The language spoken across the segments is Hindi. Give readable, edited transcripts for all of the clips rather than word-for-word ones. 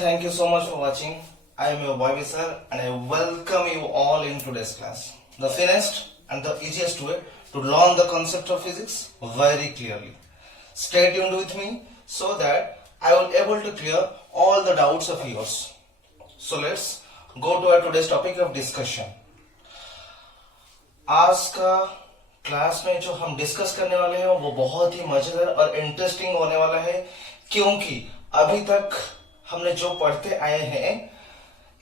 thank you so much for watching. I am your boy Visar and I welcome you all in today's class. The finest and the easiest way to learn the concept of physics very clearly. Stay tuned with me so that I will able to clear all the doubts of yours. So let's go to our today's topic of discussion. आज का क्लास में जो हम डिस्कस करने वाले हैं वो बहुत ही मजेदार और इंटरेस्टिंग होने वाला है, क्योंकि अभी तक हमने जो पढ़ते आए हैं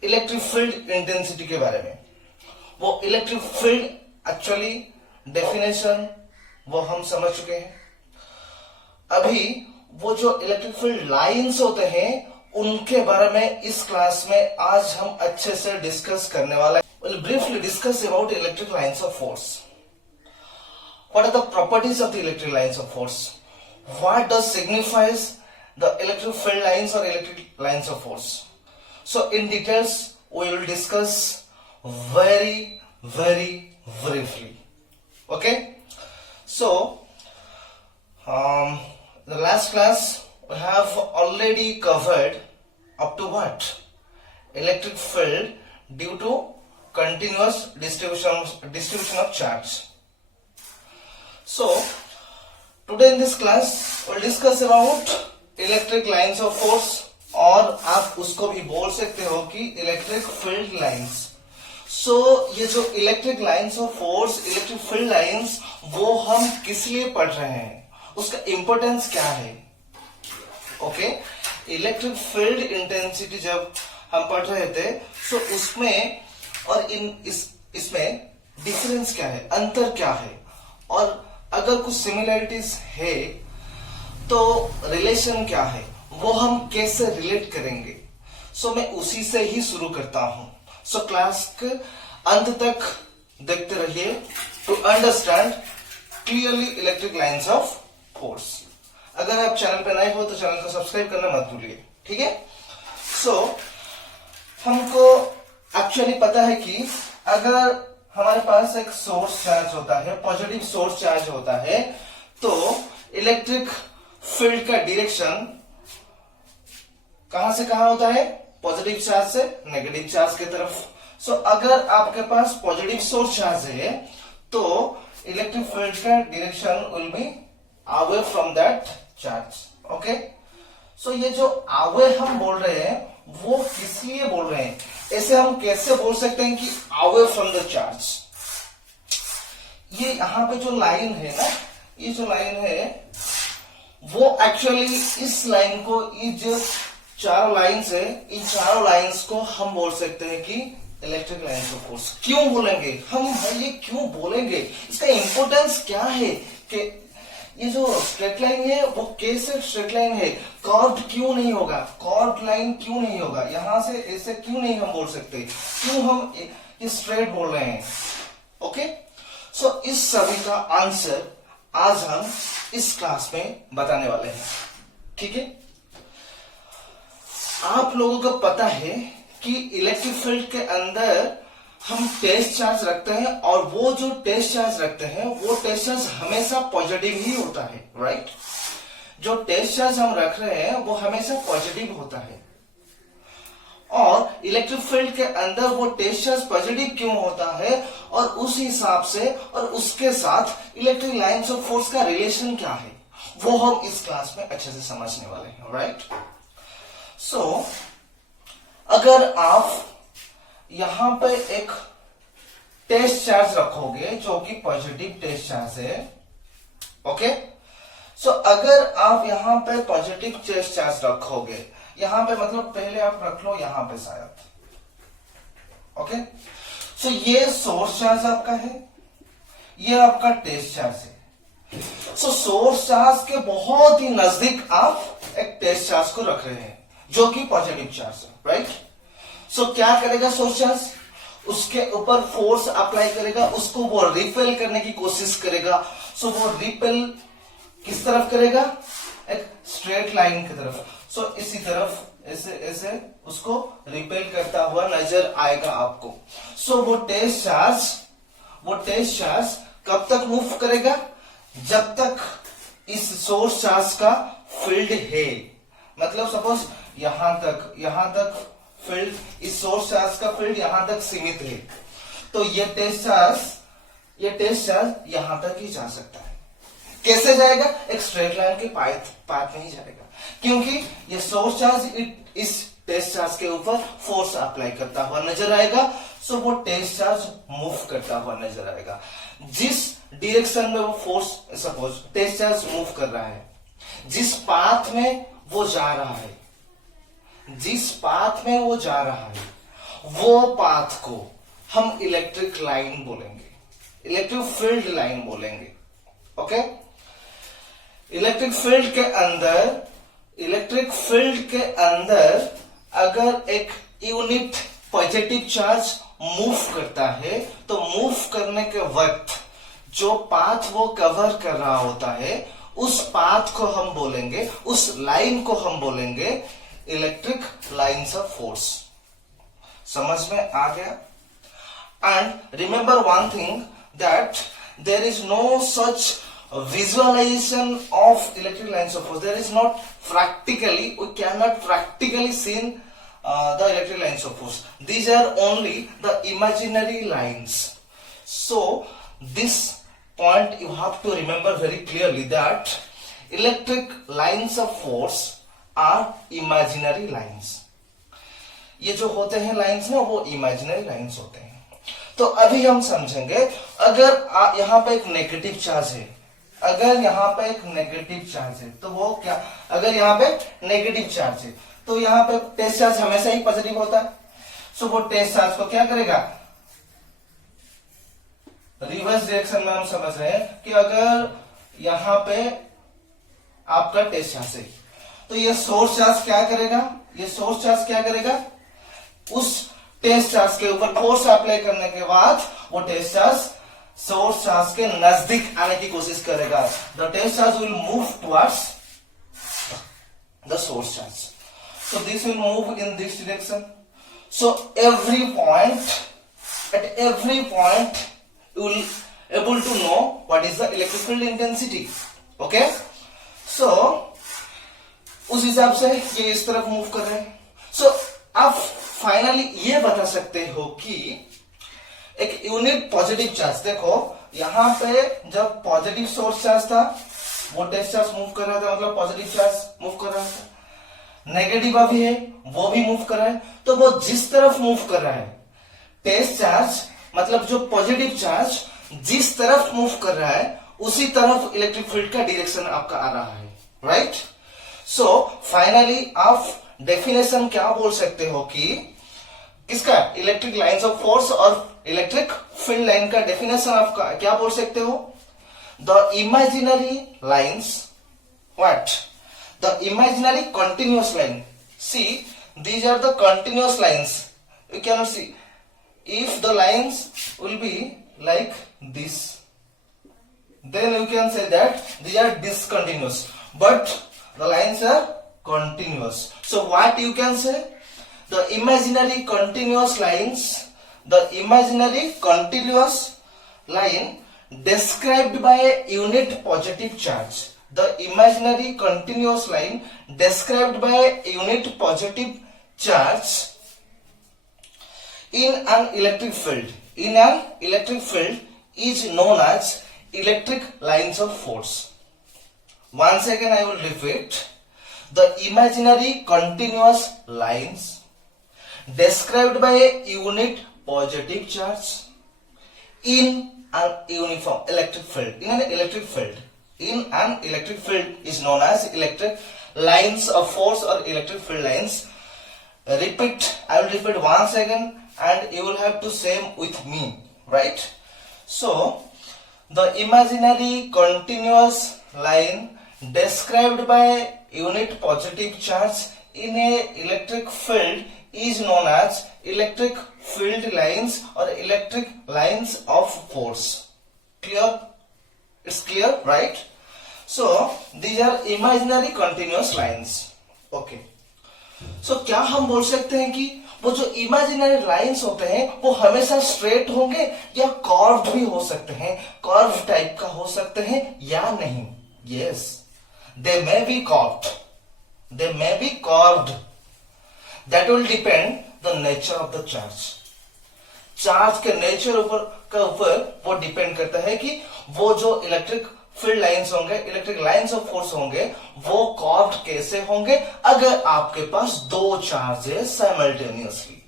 इलेक्ट्रिक फील्ड इंटेंसिटी के बारे में, वो इलेक्ट्रिक फील्ड एक्चुअली डेफिनेशन वो हम समझ चुके हैं. अभी वो जो इलेक्ट्रिक फील्ड लाइंस होते हैं उनके बारे में इस क्लास में आज हम अच्छे से डिस्कस करने वाला है. We'll briefly discuss about electric lines of force. What are the properties of the electric lines of force? What does signifies the electric field lines or electric lines of force? So in details we will discuss very briefly. Okay? So the last class we have already covered up to what? Electric field due to continuous distribution of charge. So today in this class we'll discuss about electric lines of force, और आप उसको भी बोल सकते हो कि इलेक्ट्रिक फील्ड लाइंस. सो ये जो electric lines of force, electric field lines, वो हम किस लिए पढ़ रहे हैं, उसका इंपॉर्टेंस क्या है. ओके, इलेक्ट्रिक फील्ड इंटेंसिटी जब हम पढ़ रहे थे तो उसमें और इसमें डिफरेंस क्या है, अंतर क्या है, और अगर कुछ सिमिलैरिटीज है तो रिलेशन क्या है, वो हम कैसे रिलेट करेंगे. सो मैं उसी से ही शुरू करता हूं. सो क्लास के अंत तक देखते रहिए to understand clearly electric lines of force. अगर आप चैनल पे नए हो तो चैनल को सब्सक्राइब करना मत भूलिए, ठीक है. सो हमको एक्चुअली पता है कि अगर हमारे पास एक सोर्स चार्ज होता है, पॉजिटिव सोर्स चार्ज होता है, तो इलेक्ट्रिक फील्ड का डायरेक्शन कहां से कहां होता है, पॉजिटिव चार्ज से नेगेटिव चार्ज की तरफ. सो अगर आपके पास पॉजिटिव सोर्स चार्ज है तो इलेक्ट्रिक फील्ड का direction will be away from that charge. Okay, so ये जो अवे हम बोल रहे हैं वो किस लिए बोल रहे हैं, ऐसे हम कैसे बोल सकते हैं कि अवे फ्रॉम द चार्ज. ये यहां पे जो लाइन है ना, ये जो लाइन है वो एक्चुअली इस लाइन को, ये जो चारों लाइंस है, इन चारों लाइंस को हम बोल सकते हैं कि इलेक्ट्रिक लाइंस ऑफ फोर्स. क्यों बोलेंगे हम, ये क्यों बोलेंगे, इसका इंपॉर्टेंस क्या है, कि ये जो स्ट्रेट लाइन है वो कैसे स्ट्रेट लाइन है, कर्व्ड क्यों नहीं होगा, कर्व्ड लाइन क्यों नहीं होगा, यहां से ऐसे क्यों नहीं हम बोल सकते, क्यों हम ये स्ट्रेट बोल रहे हैं. ओके, सो इस सभी का आंसर आज हम इस क्लास में बताने वाले हैं. ठीक है, आप लोगों को पता है कि इलेक्ट्रिक फील्ड के अंदर हम टेस्ट चार्ज रखते हैं, और वो जो टेस्ट चार्ज रखते हैं वो टेस्ट चार्ज हमेशा पॉजिटिव ही होता है. राइट, जो टेस्ट चार्ज हम रख रहे हैं वो हमेशा पॉजिटिव होता है, और इलेक्ट्रिक फील्ड के अंदर वो टेस्ट चार्ज पॉजिटिव क्यों होता है, और उस हिसाब से और उसके साथ इलेक्ट्रिक लाइंस ऑफ फोर्स का रिलेशन क्या है, वो हम इस क्लास में अच्छे से समझने वाले हैं. राइट, सो अगर आप यहां पे एक टेस्ट चार्ज रखोगे जो कि पॉजिटिव टेस्ट चार्ज है. ओके, सो अगर आप यहां पे पॉजिटिव टेस्ट चार्ज रखोगे, यहां पे मतलब पहले आप रख लो यहां पे शायद. ओके, सो ये सोर्स चार्ज आपका है, ये आपका टेस्ट चार्ज है. सो सोर्स चार्ज के बहुत ही नजदीक आप एक टेस्ट चार्ज को रख रहे हैं जो कि पॉजिटिव चार्ज है. राइट, सो क्या करेगा सोर्स चार्ज, उसके ऊपर फोर्स अप्लाई करेगा, उसको वो रिपेल करने की कोशिश करेगा. सो वो रिपेल किस तरफ करेगा, एक स्ट्रेट लाइन की तरफ. सो इसी तरफ ऐसे ऐसे उसको रिपेल करता हुआ नजर आएगा आपको. सो वो टेस्ट चार्ज कब तक मूव करेगा, जब तक इस सोर्स चार्ज का फील्ड है. मतलब सपोज यहां तक फील्ड, इस सोर्स चार्ज का फील्ड यहां तक सीमित है, तो ये टेस्ट चार्ज यहां तक ही जा सकता है। कैसे जाएगा? एक स्ट्रेट लाइन के पाथ में ही जाएगा, क्योंकि ये सोर्स चार्ज इस टेस्ट चार्ज के ऊपर फोर्स अप्लाई करता हुआ नजर आएगा, सो वो टेस्ट चार्ज मूव करता हुआ नजर आएगा। जिस डायरेक्शन में वो force, suppose test charge move कर रहा है, जिस पाथ में वो जा रहा है, वो पाथ को हम इलेक्ट्रिक लाइन बोलेंगे, इलेक्ट्रिक फील्ड लाइन बोलेंगे। ओके, इलेक्ट्रिक फील्ड के अंदर अगर एक यूनिट पॉजिटिव चार्ज मूव करता है, तो मूव करने के वक्त जो पाथ वो कवर कर रहा होता है, उस पाथ को हम बोलेंगे, उस लाइन को हम बोलेंगे इलेक्ट्रिक लाइन्स ऑफ फोर्स। समझ में आ गया? And remember one thing, that there is no such visualization of electric lines of force. There is not practically, we cannot practically see the electric lines of force. These are only the imaginary lines. So this point you have to remember very clearly, that electric lines of force are imaginary lines. ये जो होते हैं लाइंस ना, वो इमेजिनरी लाइंस होते हैं। तो अभी हम समझेंगे, अगर यहाँ पे एक नेगेटिव चार्ज है, तो वो क्या, अगर यहाँ पे नेगेटिव चार्ज है, तो यहाँ पे टेस्ट चार्ज हमेशा ही पॉजिटिव होता है। सो वो टेस्ट चार्ज को क्या करेगा, रिवर्स डायरेक्शन में हम समझ रहे हैं कि अगर यहाँ पे आपका टेस्ट चार्ज है, तो ये सोर्स चार्ज क्या करेगा, उस टेस्ट चार्ज के ऊपर फोर्स अप्लाई करने के बाद वो टेस्ट चार्ज सोर्स चार्ज के नजदीक आने की कोशिश करेगा। The test charge will move towards the source charge, so this will move in this direction. So at every point you will able to know what is the electric field intensity. Okay, so उस हिसाब से ये इस तरफ मूव कर रहे हैं। सो आप फाइनली ये बता सकते हो कि एक यूनिट पॉजिटिव चार्ज, देखो यहां पे जब पॉजिटिव सोर्स चार्ज था, वो टेस्ट चार्ज मूव कर रहा था, मतलब पॉजिटिव चार्ज मूव कर रहा था। नेगेटिव अभी है, वो भी मूव कर रहा है, तो वो जिस तरफ मूव कर रहा है, टेस्ट चार्ज मतलब जो पॉजिटिव चार्ज जिस तरफ मूव कर रहा है, उसी तरफ इलेक्ट्रिक फील्ड का डायरेक्शन आपका आ रहा है, राइट। सो फाइनली आप डेफिनेशन क्या बोल सकते हो कि किसका, इलेक्ट्रिक लाइंस ऑफ फोर्स और इलेक्ट्रिक फील्ड लाइन का डेफिनेशन आपका क्या बोल सकते हो, the imaginary lines, what, the imaginary continuous line, see these are the continuous lines, you can see if the lines will be like this, then you can say that these are discontinuous, but the lines are continuous. So what you can say, the imaginary continuous lines, the imaginary continuous line described by a unit positive charge, the imaginary continuous line described by a unit positive charge in an electric field is known as electric lines of force. Once again I will repeat, the imaginary continuous lines described by a unit positive charge in an uniform electric field, in an electric field is known as electric lines of force or electric field lines. Repeat, I will repeat once again and you will have to say with me, right? So the imaginary continuous line described by unit positive charge in a electric field is known as electric field lines or electric lines of force. Clear? It's clear, right? So these are imaginary continuous lines. Okay. So क्या हम बोल सकते हैं कि वो जो इमेजिनरी लाइंस होते हैं वो हमेशा स्ट्रेट होंगे या कर्व्ड भी हो सकते हैं, कर्व टाइप का हो सकते हैं या नहीं? Yes, they may be curved, that will depend the nature of the charge. Charge के नेचर ऊपर वो डिपेंड करता है कि वो जो इलेक्ट्रिक फील्ड लाइंस होंगे, इलेक्ट्रिक लाइंस ऑफ फोर्स होंगे, वो कॉर्ड कैसे होंगे अगर आपके पास दो चार्ज है साइमल्टेनियसली।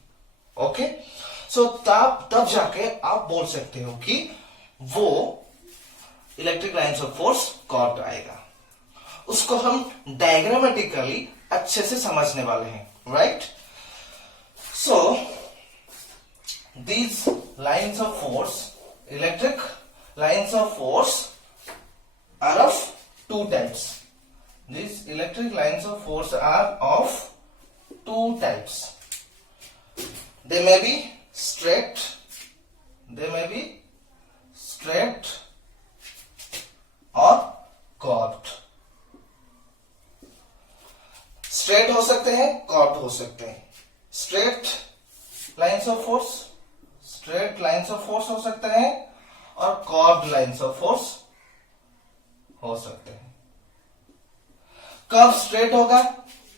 ओके, सो तब जाके आप बोल सकते हो कि वो electric lines of force curved आएगा। उसको हम डायग्रामेटिकली अच्छे से समझने वाले हैं, right. So these lines of force, electric lines of force are of two types. These electric lines of force are of two types. They may be straight, or curved. Straight हो सकते हैं, curved हो सकते हैं। Straight lines of force, straight lines of force हो सकते हैं और कर्व्ड लाइन्स ऑफ फोर्स हो सकते हैं। कब स्ट्रेट होगा,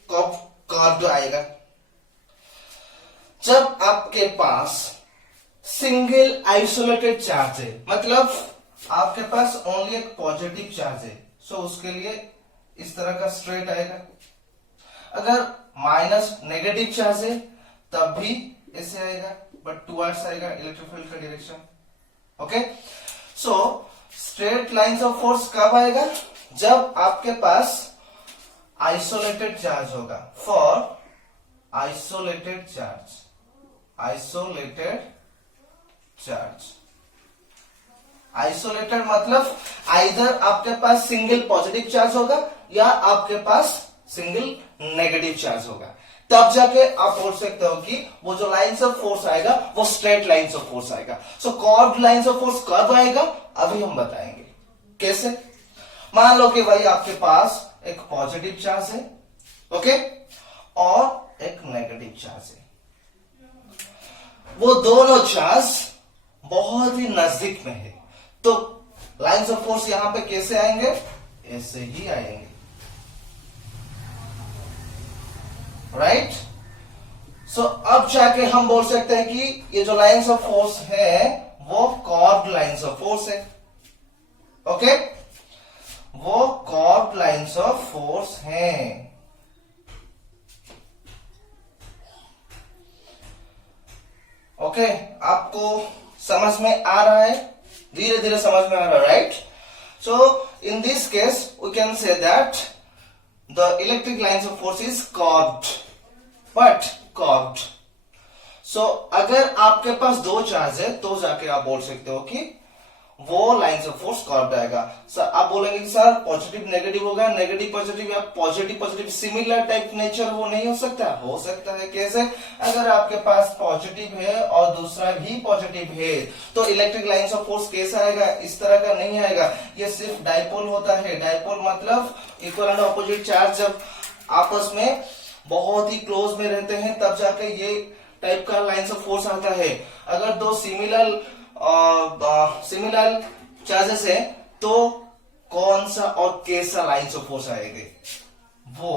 कब कर्व्ड आएगा? जब आपके पास सिंगल आइसोलेटेड चार्ज है, मतलब आपके पास ओनली एक पॉजिटिव चार्ज है, सो उसके लिए इस तरह का स्ट्रेट आएगा। अगर माइनस नेगेटिव चार्ज है तब भी ऐसे आएगा, बट टुवर्ड्स आएगा इलेक्ट्रिक फील्ड का direction. Okay, so straight lines of force कब आएगा? जब आपके पास आइसोलेटेड चार्ज होगा। फॉर आइसोलेटेड चार्ज, आइसोलेटेड मतलब आइदर आपके पास सिंगल पॉजिटिव चार्ज होगा या आपके पास सिंगल नेगेटिव चार्ज होगा, तब जाके आप बोल सकते हो कि वो जो लाइंस ऑफ फोर्स आएगा वो स्ट्रेट लाइंस ऑफ फोर्स आएगा। सो कर्व्ड लाइंस ऑफ फोर्स कब आएगा अभी हम बताएंगे कैसे। मान लो कि भाई आपके पास एक पॉजिटिव चार्ज है, ओके, और एक नेगेटिव चार्ज है। वो दोनों चार्ज बहुत ही नजदीक में है, तो लाइंस ऑफ फोर्स यहां पे कैसे आएंगे? ऐसे ही आएंगे, राइट। सो अब जाके हम बोल सकते हैं कि ये जो लाइंस ऑफ फोर्स है वो कर्व्ड लाइंस ऑफ फोर्स है। ओके, वो कर्व्ड लाइंस ऑफ फोर्स हैं। ओके, आपको समझ में आ रहा है? धीरे धीरे समझ में आ रहा है, right. So in this case we can say that the electric lines of force is curved, but curved. So अगर आपके पास दो चार्ज है तो जाके आप बोल सकते हो कि वो लाइन्स ऑफ फोर्स कर्व्ड आएगा। सर आप बोलेंगे कि सर पॉजिटिव नेगेटिव होगा, नेगेटिव पॉजिटिव या पॉजिटिव सिमिलर टाइप नेचर वो नहीं हो सकता? हो सकता है। कैसे? अगर आपके पास पॉजिटिव है और दूसरा भी पॉजिटिव है तो इलेक्ट्रिक लाइन्स ऑफ फोर्स कैसा आएगा? इस तरह का नहीं आएगा। ये सिर्फ डाइपोल होता है। डाइपोल मतलब इक्वल एंड ऑपोजिट चार्ज जब आपस में बहुत ही क्लोज में रहते हैं तब जाके ये टाइप का लाइन्स ऑफ फोर्स आता है। अगर दो सिमिलर चार्जेस है तो कौन सा और कैसा लाइन्स ऑफ फोर्स आएंगे? वो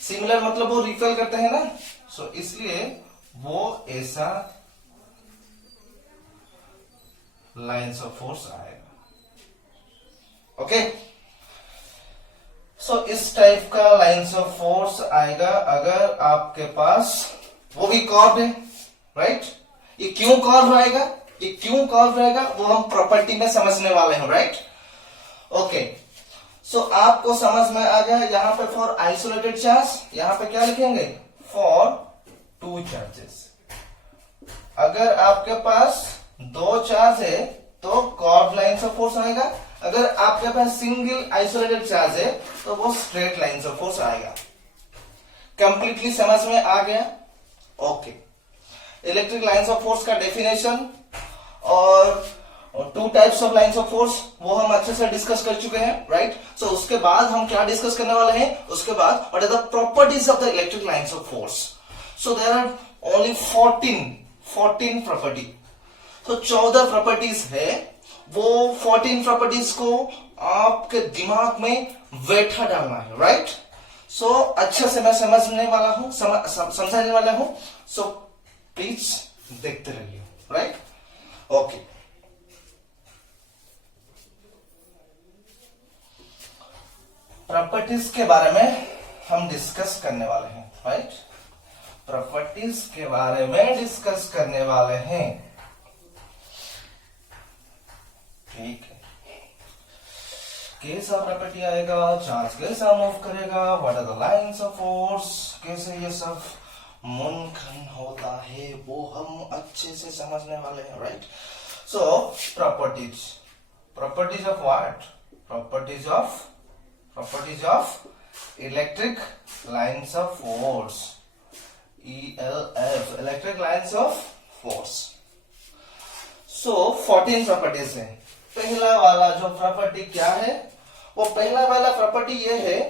सिमिलर मतलब वो रिपेल करते हैं ना, सो इसलिए वो ऐसा लाइन्स ऑफ फोर्स आएगा। ओके, सो इस टाइप का लाइन्स ऑफ फोर्स आएगा अगर आपके पास वो भी कर्व है, राइट। ये क्यों कर्व आएगा, ये क्यों कर्व रहेगा वो हम प्रॉपर्टी में समझने वाले हैं, राइट। ओके, सो आपको समझ में आ गया। यहां पे फॉर आइसोलेटेड चार्ज, यहां पे क्या लिखेंगे? For two charges. अगर आपके पास दो चार्ज है तो कर्व्ड लाइन्स ऑफ फोर्स आएगा। अगर आपके पास सिंगल आइसोलेटेड चार्ज है तो वो स्ट्रेट लाइन्स ऑफ फोर्स आएगा। कंप्लीटली समझ में आ गया? Okay, electric lines of force का डेफिनेशन और two types of lines of force वो हम अच्छे से डिस्कस कर चुके हैं, राइट। सो उसके बाद हम क्या डिस्कस करने वाले हैं? उसके बाद what are the properties of the electric lines of force. So there are only 14 property. तो 14 प्रॉपर्टीज है। वो 14 प्रॉपर्टीज को आपके दिमाग में बैठा डालना है, राइट। सो अच्छे से मैं समझने वाला हूं, समझाने वाला हूं, सो प्लीज देखते रहिए, राइट? ओके, प्रॉपर्टीज के बारे में हम डिस्कस करने वाले हैं, राइट? प्रॉपर्टीज के बारे में डिस्कस करने वाले हैं, ठीक है? कैसा प्रॉपर्टी आएगा, चार्ज कैसा मूव करेगा, what are the lines of force, कैसे ये सब मुमकिन होता है, वो हम अच्छे से समझने वाले हैं, right? So properties of what? Properties of electric lines of force, ELF, electric lines of force. So 14 properties है। पहला वाला जो प्रॉपर्टी क्या है, वो पहला वाला प्रॉपर्टी ये है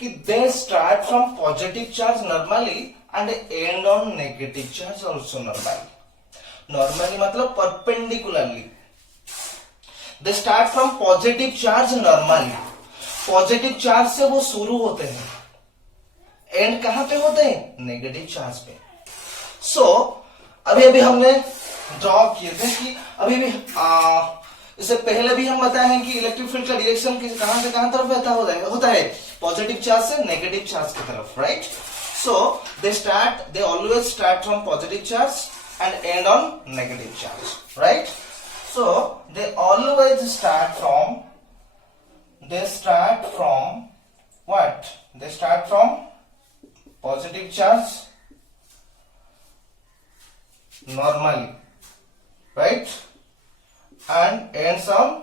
कि they start from positive charge normally and end on negative charge also normally. Normally मतलब perpendicularly. They start from positive charge normally, positive charge से वो शुरू होते हैं, एंड कहां पे होते हैं? नेगेटिव चार्ज पे। सो अभी हमने ड्रॉ किए थे कि अभी भी इससे पहले भी हम बताए हैं कि इलेक्ट्रिक फील्ड का डायरेक्शन कहां से कहां तरफ होता है? पॉजिटिव चार्ज से नेगेटिव चार्ज की तरफ, right? So they always start from positive charge and end on negative charge, right? So they always start from what? They start from positive charge normally, right? And ends on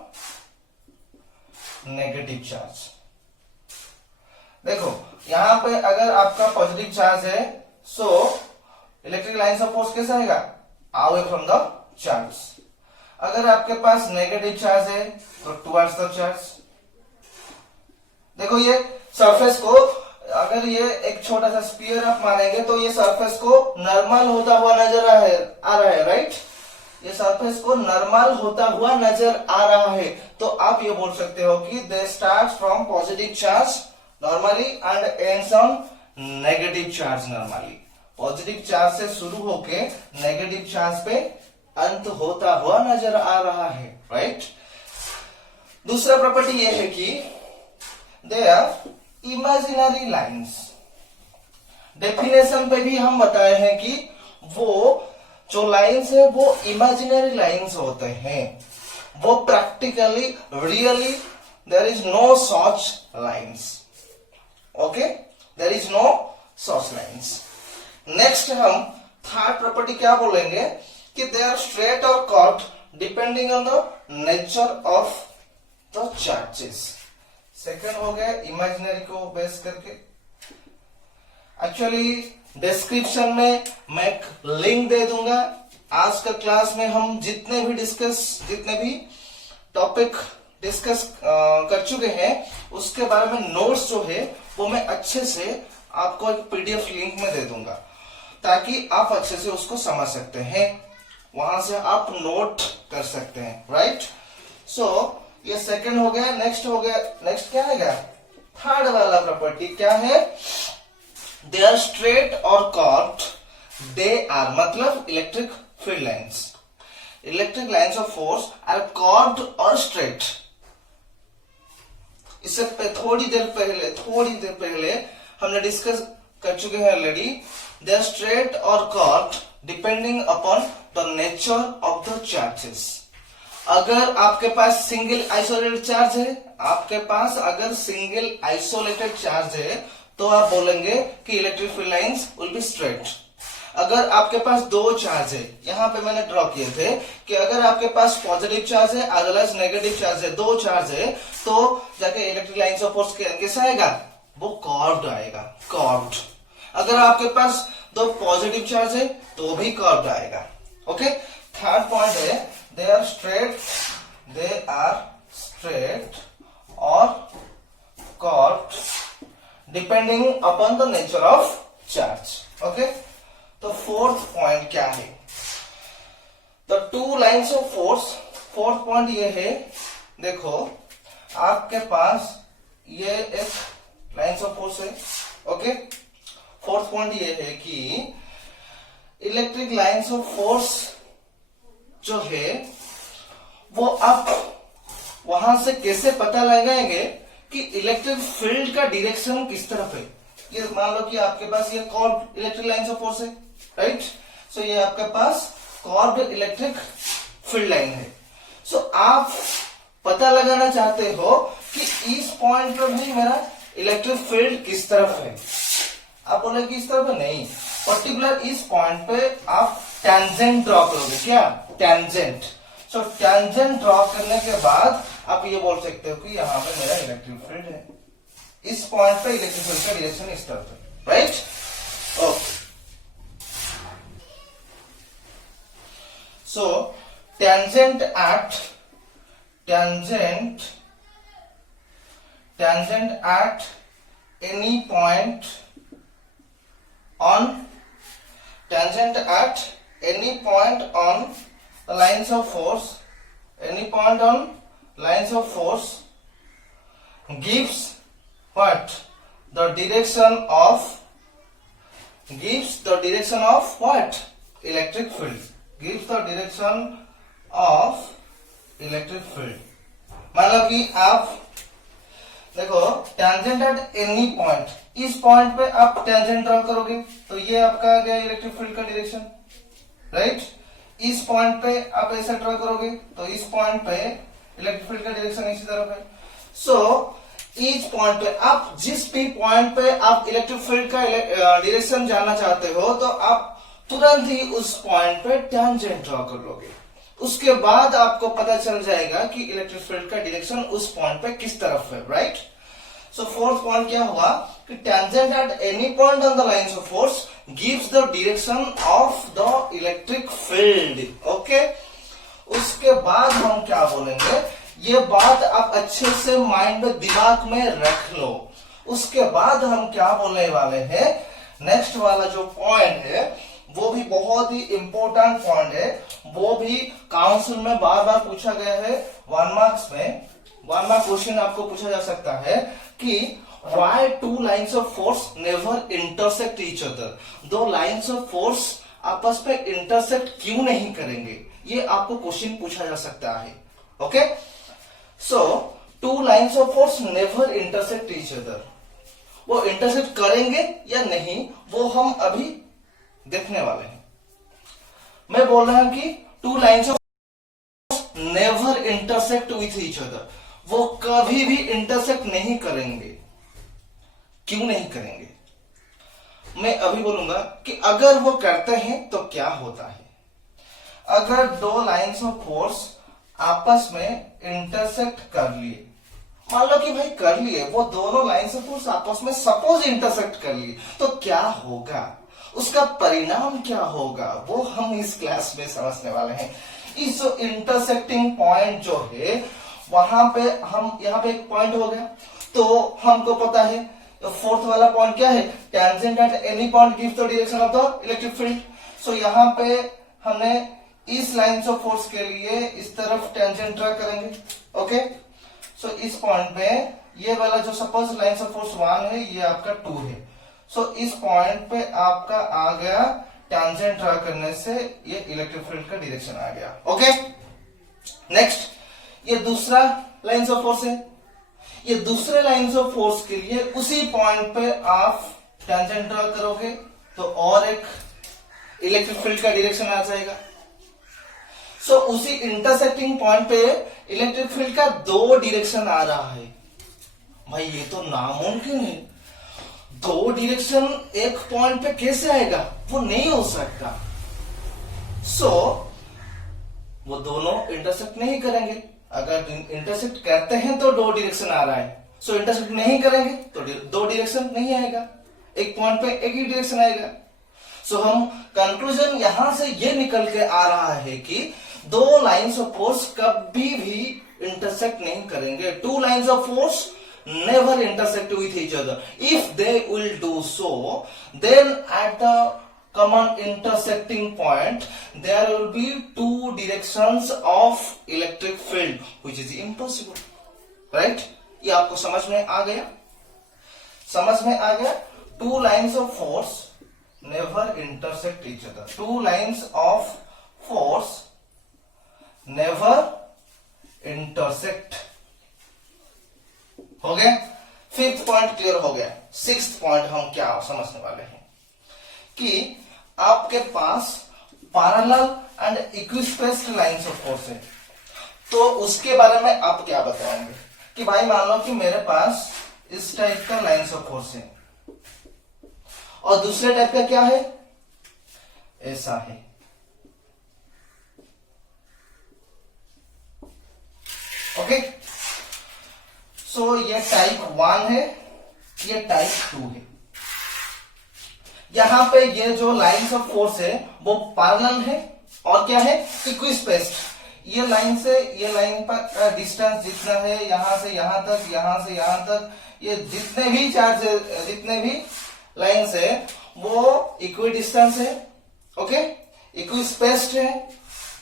negative charge. देखो यहां पे अगर आपका पॉजिटिव चार्ज है, so electric lines of force कैसा आएगा? Away from the charge. अगर आपके पास नेगेटिव चार्ज है तो टुवर्ड्स द चार्ज। देखो ये सरफेस को, अगर ये एक छोटा सा स्फीयर आप मानेंगे तो ये सरफेस को नॉर्मल होता हुआ नजर आ रहा है, राइट? ये सरफेस को नॉर्मल होता हुआ नजर आ रहा है, तो आप ये बोल सकते हो कि they start from positive charge normally and ends on negative charge normally. Positive charge से शुरू होके नेगेटिव चार्ज पे अंत होता हुआ नजर आ रहा है, राइट? दूसरा प्रॉपर्टी ये है कि they are imaginary lines. Definition पे भी हम बताए हैं कि वो जो लाइंस है वो इमेजिनरी लाइंस होते हैं, वो practically really there is no such lines, okay? There is no such lines. Next हम थर्ड प्रॉपर्टी क्या बोलेंगे कि दे आर स्ट्रेट और curved depending on the nature of the charges. Second हो गया इमेजिनरी को बेस करके। एक्चुअली डिस्क्रिप्शन में मैं एक लिंक दे दूंगा। आज का क्लास में हम जितने भी टॉपिक डिस्कस कर चुके हैं उसके बारे में नोट्स जो है वो मैं अच्छे से आपको एक पीडीएफ लिंक में दे दूंगा, ताकि आप अच्छे से उसको समझ सकते हैं, वहां से आप नोट कर सकते हैं, राइट? सो ये सेकंड हो गया। नेक्स्ट क्या है? थर्ड वाला प्रॉपर्टी क्या है? दे आर स्ट्रेट और कर्व्ड। दे आर मतलब electric field lines, electric lines of force are curved और स्ट्रेट। इससे थोड़ी देर पहले हमने डिस्कस कर चुके हैं ऑलरेडी। दे आर स्ट्रेट और curved depending upon the nature of the charges. अगर आपके पास सिंगल आइसोलेटेड चार्ज है तो आप बोलेंगे कि electric field lines will be straight. अगर आपके पास दो चार्ज है, यहां पे मैंने ड्रॉ किए थे कि अगर आपके पास पॉजिटिव चार्ज है as well as negative charge है, दो चार्ज है, तो जाके इलेक्ट्रिक लाइंस ऑफ फोर्स कैसा आएगा? वो कर्व्ड आएगा, कर्व्ड। अगर आपके पास दो पॉजिटिव चार्ज है तो भी कर्व्ड आएगा, ओके? थर्ड पॉइंट है they are straight or curved depending upon the nature of charge, okay? तो फोर्थ पॉइंट क्या है? The two lines of force, fourth point ये है, देखो आपके पास ये एक लाइन्स ऑफ फोर्स है, ओके, फोर्थ पॉइंट ये है कि इलेक्ट्रिक लाइंस ऑफ फोर्स जो है वो आप वहां से कैसे पता लगाएंगे कि इलेक्ट्रिक फील्ड का डायरेक्शन किस तरफ है। ये मान लो कि आपके पास ये curved electric lines of force है, राइट। सो ये आपके पास कॉर्ड इलेक्ट्रिक फील्ड लाइन है। सो आप पता लगाना चाहते हो कि इस पॉइंट पर भी मेरा इलेक्ट्रिक फील्ड किस तरफ है। आप बोले कि इस तरफ नहीं, पर्टिकुलर इस पॉइंट पे आप टेंजेंट ड्रॉ करोगे। क्या? टेंजेंट। सो टेंजेंट ड्रॉ करने के बाद आप ये बोल सकते हो कि यहां पे मेरा इलेक्ट्रिक फील्ड है। इस पॉइंट पे इलेक्ट्रिक फील्ड का डायरेक्शन इस तरफ है, right. Okay, so tangent at any point on the lines of force, gives what? The direction of what? Electric field. Gives the direction of electric field. मतलब कि आप देखो टेंजेंट एट एनी पॉइंट, इस पॉइंट पे आप टेंजेंट ड्रॉ करोगे तो ये आपका आ गया इलेक्ट्रिक फील्ड का डायरेक्शन, राइट। इस पॉइंट पे आप ऐसा ड्रॉ करोगे तो इस पॉइंट पे इलेक्ट्रिक फील्ड का डायरेक्शन इसी तरफ है। सो इस पॉइंट पे आप जिस भी पॉइंट पे आप इलेक्ट्रिक फील्ड का डायरेक्शन जानना चाहते हो तो आप तुरंत ही उस पॉइंट पे टेंजेंट ड्रॉ कर लोगे। उसके बाद आपको पता चल जाएगा कि इलेक्ट्रिक फील्ड का डायरेक्शन उस पॉइंट पे किस तरफ है, राइट। सो फोर्थ पॉइंट क्या हुआ कि tangent at any point on the lines of force gives the direction of the electric field. Okay, उसके बाद हम क्या बोलेंगे, ये बात आप अच्छे से माइंड में दिमाग में रख लो। उसके बाद हम क्या बोलने वाले हैं, नेक्स्ट वाला जो पॉइंट है वो भी बहुत ही इंपॉर्टेंट पॉइंट है। वो भी काउंसिल में बार बार पूछा गया है। 1 मार्क्स में 1 मार्क क्वेश्चन आपको पूछा जा सकता है कि why two lines of force never intersect each other। दो लाइंस ऑफ फोर्स आपस में इंटरसेक्ट क्यों नहीं करेंगे, ये आपको क्वेश्चन पूछा जा सकता है। Okay, so two lines of force never intersect each other. वो इंटरसेक्ट करेंगे या नहीं वो हम अभी देखने वाले हैं। मैं बोल रहा हूं कि two lines of never intersect with each other, वो कभी भी इंटरसेक्ट नहीं करेंगे। क्यों नहीं करेंगे मैं अभी बोलूंगा कि अगर वो करते हैं तो क्या होता है। अगर दो लाइंस ऑफ फोर्स आपस में इंटरसेक्ट कर लिए, मान लो कि भाई कर लिए, वो दोनों लाइंस ऑफ फोर्स आपस में सपोज इंटरसेक्ट कर लिए तो क्या होगा, उसका परिणाम क्या होगा, वो हम इस क्लास में समझने वाले हैं। इस जो इंटरसेक्टिंग पॉइंट जो है वहां पे हम, यहाँ पे एक पॉइंट हो गया तो हमको पता है फोर्थ वाला पॉइंट क्या है, tangent at any point gives the direction of the electric field. So यहाँ पे हमने इस लाइंस ऑफ फोर्स के लिए इस तरफ टेंजेंट ड्रा करेंगे। ओके, सो इस पॉइंट पे ये वाला जो सपोज लाइंस ऑफ फोर्स 1 है, ये आपका 2 है। सो इस पॉइंट पे आपका आ गया टेंजेंट ड्रा करने से ये इलेक्ट्रिक फील्ड का डायरेक्शन आ गया। ओके, नेक्स्ट ये दूसरा लाइंस ऑफ फोर्स है। ये दूसरे लाइंस ऑफ फोर्स के लिए उसी पॉइंट पे आप टेंजेंट ड्रा करोगे तो और एक इलेक्ट्रिक फील्ड का डायरेक्शन आ जाएगा। सो उसी इंटरसेक्टिंग पॉइंट पे इलेक्ट्रिक फील्ड का 2 डायरेक्शन आ रहा है। भाई ये तो नामुमकिन है, 2 डायरेक्शन एक पॉइंट पे कैसे आएगा, वो नहीं हो सकता। सो वो दोनों इंटरसेक्ट नहीं करेंगे। अगर इंटरसेक्ट करते हैं तो 2 डायरेक्शन आ रहा है, सो इंटरसेक्ट नहीं करेंगे तो 2 डायरेक्शन नहीं आएगा, एक पॉइंट पे एक ही डायरेक्शन आएगा। सो हम कंक्लूजन यहां से ये निकल के आ रहा है कि 2 लाइंस ऑफ फोर्स कभी भी इंटरसेक्ट नहीं करेंगे। 2 lines of force never intersect with each other. If they will do so, then at the common intersecting point there will be 2 directions of electric field, which is impossible, right? ये आपको समझ में आ गया? समझ में आ गया? two lines of force never intersect each other. Two lines of force never intersect. हो गया? फिफ्थ पॉइंट क्लियर हो गया. सिक्स्थ पॉइंट हम क्या समझने वाले हैं कि आपके पास parallel and equispaced lines of force है. तो उसके बारे में आप क्या बताएंगे कि भाई मान लो कि मेरे पास इस टाइप का लाइंस ऑफ फोर्स है और दूसरे टाइप का क्या है, ऐसा है. ओके, सो ये टाइप 1 है, ये टाइप 2 है. यहां पे ये जो लाइंस ऑफ फोर्स है वो पैरेलल है और क्या है, इक्विस्पेस्ड. ये लाइन से ये लाइन पर डिस्टेंस जितना है, यहां से यहां तक, यहां से यहां तक, ये जितने भी चार्ज, जितने भी लाइंस है वो इक्वी डिस्टेंस है. ओके, इक्विस्पेस्ड है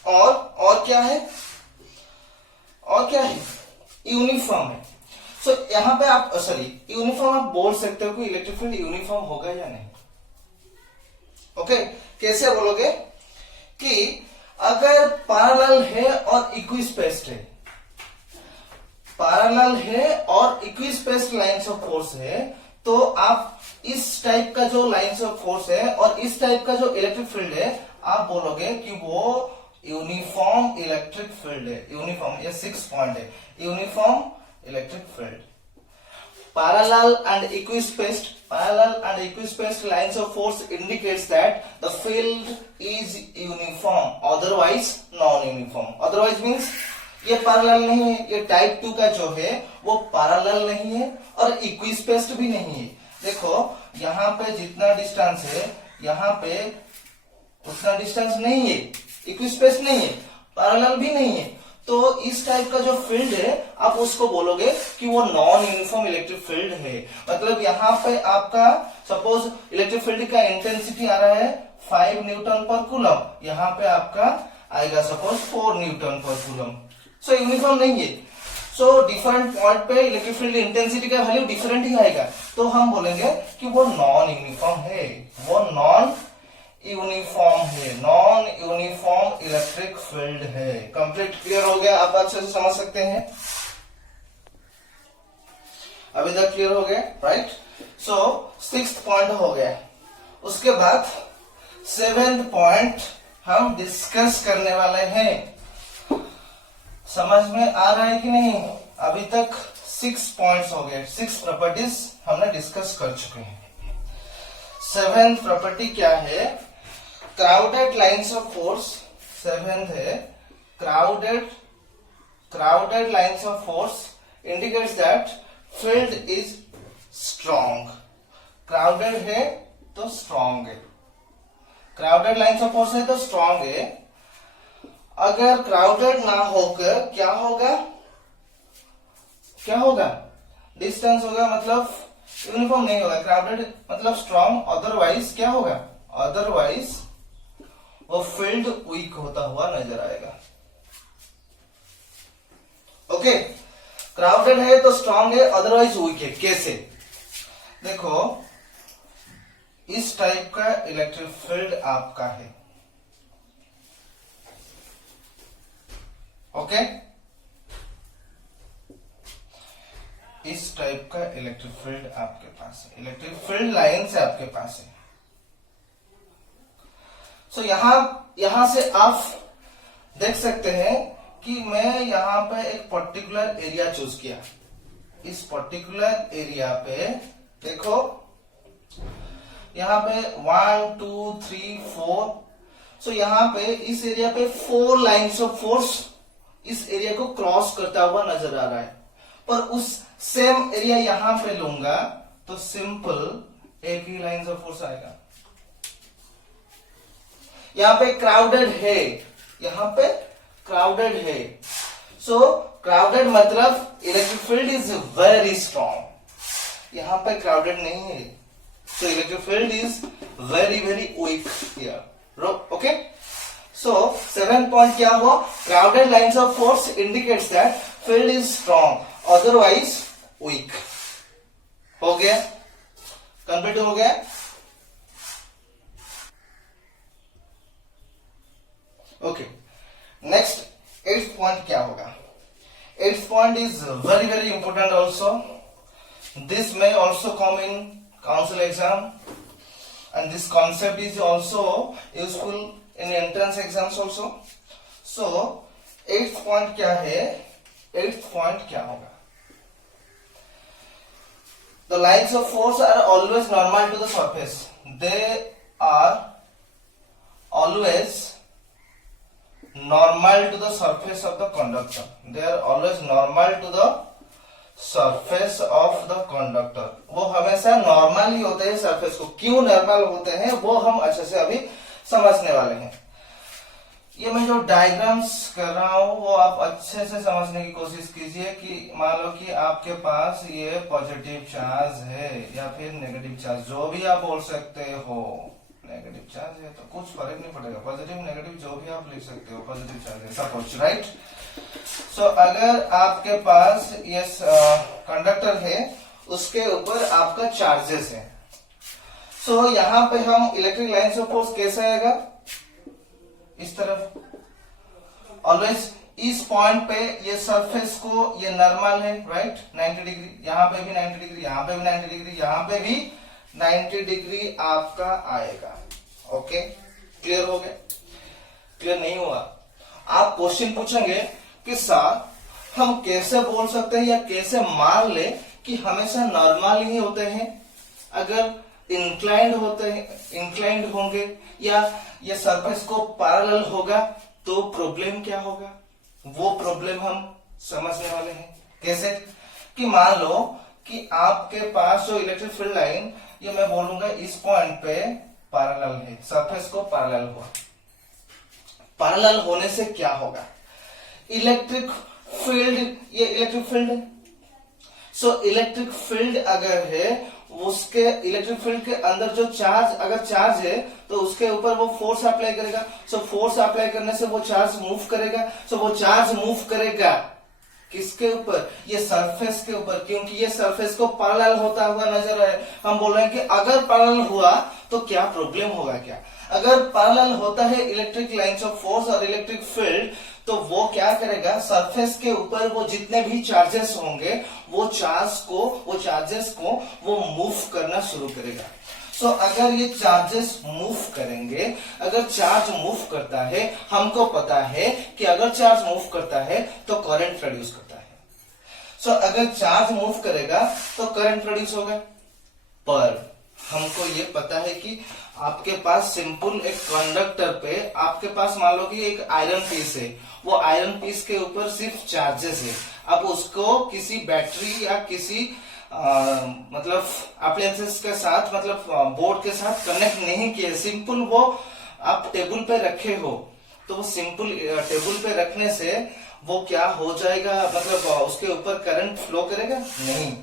और क्या है, और क्या है, यूनिफॉर्म है. सो यहां पे आप यूनिफॉर्म आप बोल सकते हो कि इलेक्ट्रिक फील्ड यूनिफॉर्म होगा या नहीं. ओके, कैसे बोलोगे कि अगर पैरेलल है और इक्विस्पेस्ड है, पैरेलल है और इक्विस्पेस्ड लाइंस ऑफ फोर्स है, तो आप इस टाइप का जो लाइंस ऑफ फोर्स है और इस टाइप का जो इलेक्ट्रिक फील्ड है, आप बोलोगे कि वो यूनिफॉर्म इलेक्ट्रिक फील्ड है. यूनिफॉर्म, ये 6 पॉइंट है, uniform electric field. Parallel and equispaced lines of force indicates that the field is uniform, otherwise non-uniform. Otherwise means ये parallel नहीं है, ये टाइप 2 का जो है वो parallel नहीं है और equispaced भी नहीं है. देखो यहाँ पे जितना डिस्टेंस है यहाँ पे उतना डिस्टेंस नहीं है, equispaced नहीं है, parallel भी नहीं है. तो इस टाइप का जो फील्ड है आप उसको बोलोगे कि वो नॉन यूनिफॉर्म इलेक्ट्रिक फील्ड है. मतलब यहाँ पे आपका सपोज इलेक्ट्रिक फील्ड का इंटेंसिटी आ रहा है 5 न्यूटन पर कूलम, यहाँ पे आपका आएगा सपोज 4 न्यूटन पर कूलम. सो यूनिफॉर्म नहीं है. सो डिफरेंट पॉइंट पे इलेक्ट्रिक फील्ड इंटेंसिटी का वैल्यू डिफरेंट ही आएगा. तो हम बोलेंगे कि वो नॉन यूनिफॉर्म है, वो नॉन यूनिफॉर्म है, नॉन यूनिफॉर्म इलेक्ट्रिक फील्ड है. कंप्लीट क्लियर हो गया? आप अच्छे से समझ सकते हैं. अभी तक क्लियर हो गया, राइट? सो 6th पॉइंट हो गया. उसके बाद 7th पॉइंट हम डिस्कस करने वाले हैं. समझ में आ रहा है कि नहीं? अभी तक 6 पॉइंट्स हो गए, 6 प्रॉपर्टीज हमने डिस्कस कर चुके हैं. 7th प्रॉपर्टी क्या है? Crowded lines of force. 7th है crowded lines of force indicates that field is strong. Crowded है तो स्ट्रॉन्ग है, क्राउडेड लाइन्स ऑफ फोर्स है तो स्ट्रॉन्ग है. अगर क्राउडेड ना होकर क्या होगा, क्या होगा, डिस्टेंस होगा, मतलब यूनिफॉर्म नहीं होगा. क्राउडेड मतलब स्ट्रॉन्ग, अदरवाइज क्या होगा, अदरवाइज वो फील्ड वीक होता हुआ नजर आएगा. ओके, क्राउडेड है तो स्ट्रॉन्ग है, अदरवाइज वीक है. कैसे? देखो इस टाइप का इलेक्ट्रिक फील्ड आपका है. ओके, इस टाइप का इलेक्ट्रिक फील्ड आपके पास है, इलेक्ट्रिक फील्ड लाइन से आपके पास है. सो यहां से आप देख सकते हैं कि मैं यहां पे एक पर्टिकुलर एरिया चूज किया. इस पर्टिकुलर एरिया पे देखो, यहां पे 1 2 3 4. सो यहां पे इस एरिया पे 4 लाइंस ऑफ फोर्स इस एरिया को क्रॉस करता हुआ नजर आ रहा है. पर उस सेम एरिया यहां पे लूंगा तो सिंपल एक ही लाइंस ऑफ फोर्स आएगा. यहां पे क्राउडेड है, यहां पे क्राउडेड है. सो क्राउडेड मतलब electric field is very strong. यहां पे क्राउडेड नहीं है, so electric field is very very weak here. Okay, so 7th point क्या हुआ? Crowded lines of force indicates that field is strong, otherwise weak. हो गया? कंप्लीट हो गया। ओके, नेक्स्ट 8th पॉइंट क्या होगा? 8th point is very very important also. This may also come in council exam and this concept is also useful in entrance exams also. So 8th point क्या है? 8th point क्या होगा? The lines of force are always normal to the surface. They are always normal to the surface of the conductor. They are always normal to the surface of the conductor. वो हमेशा नॉर्मल ही होते हैं सरफेस को। क्यों नॉर्मल होते हैं वो हम अच्छे से अभी समझने वाले हैं। ये मैं जो डायग्राम्स कर रहा हूं वो आप अच्छे से समझने की कोशिश कीजिए कि मान लो कि आपके पास ये पॉजिटिव चार्ज है या फिर नेगेटिव चार्ज, जो भी आप बोल सकते हो। नेगेटिव चार्ज है तो कुछ फर्क नहीं पड़ेगा, पॉजिटिव नेगेटिव जो भी आप लिख सकते हो, पॉजिटिव चार्ज है सपोज, राइट। सो अगर आपके पास ये कंडक्टर है, उसके ऊपर आपका चार्जेस है। सो यहाँ पे हम इलेक्ट्रिक लाइन ऑफ फोर्स कैसे आएगा? इस तरफ ऑलवेज इस पॉइंट पे ये सरफेस को ये नॉर्मल है, राइट, 90 डिग्री, यहाँ पे भी 90 डिग्री, यहाँ पे भी 90 डिग्री, यहाँ पे भी 90 डिग्री आपका आएगा। ओके, क्लियर हो गया? क्लियर नहीं हुआ? आप क्वेश्चन पूछेंगे कि सर हम कैसे बोल सकते हैं या कैसे मान ले कि हमेशा नॉर्मल ही होते हैं? अगर इंक्लाइंड होते हैं, इंक्लाइंड होंगे या ये सरफेस को पैरेलल होगा तो प्रॉब्लम क्या होगा? वो प्रॉब्लम हम समझने वाले हैं। कैसे? कि मान लो कि आपके पास जो इलेक्ट्रिक फील्ड लाइन, ये मैं बोलूंगा इस पॉइंट पे पैरेलल है, सरफेस को पैरेलल हुआ। पैरेलल होने से क्या होगा? इलेक्ट्रिक फील्ड, ये इलेक्ट्रिक फील्ड है। सो इलेक्ट्रिक फील्ड अगर है, उसके इलेक्ट्रिक फील्ड के अंदर जो चार्ज, अगर चार्ज है तो उसके ऊपर वो फोर्स अप्लाई करेगा। सो फोर्स अप्लाई करने से वो चार्ज मूव करेगा। सो वो चार्ज मूव करेगा किसके ऊपर? ये सरफेस के ऊपर, क्योंकि ये सरफेस को पैरेलल होता हुआ नजर आए। हम बोल रहे हैं कि अगर पैरेलल हुआ तो क्या प्रॉब्लम होगा? क्या अगर पैरेलल होता है इलेक्ट्रिक लाइंस ऑफ फोर्स और इलेक्ट्रिक फील्ड, तो वो क्या करेगा? सरफेस के ऊपर वो जितने भी चार्जेस होंगे वो चार्जेस को वो मूव करना शुरू करेगा। सो अगर ये चार्जेस मूव करेंगे, अगर चार्ज मूव करता है, हमको पता है कि अगर चार्ज मूव करता है तो करंट प्रोड्यूस करता है। सो अगर चार्ज मूव करेगा तो करंट प्रोड्यूस होगा। पर हमको ये पता है कि आपके पास सिंपल एक कंडक्टर पे आपके पास मान लो कि एक आयरन पीस है, वो आयरन पीस के ऊपर सिर्फ चार्जेस है। अब उसको किसी बैटरी या किसी मतलब अप्लायंसेस के साथ, मतलब बोर्ड के साथ कनेक्ट नहीं किए, सिंपल वो आप टेबल पे रखे हो, तो वो सिंपल टेबल पे रखने से वो क्या हो जाएगा? मतलब उसके ऊपर करंट फ्लो करेगा? नहीं,